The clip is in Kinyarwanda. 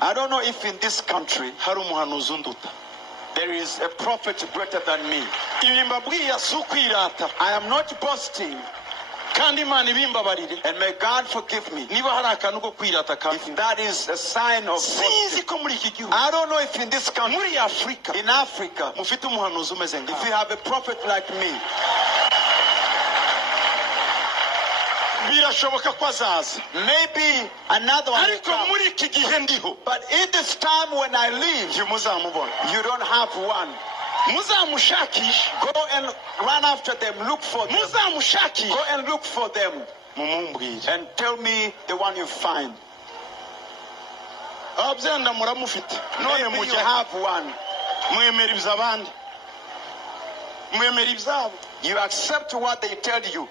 I don't know if in this country there is a prophet greater than me. I am not boasting. And may God forgive me if that is a sign of boasting. I don't know if in this country, in Africa, if you have a prophet like me, maybe another one will come. But in this time when I leave, you don't have one. Go and run after them, look for them. Go and look for them and tell me the one you find. Maybe you have one. You accept what they tell you.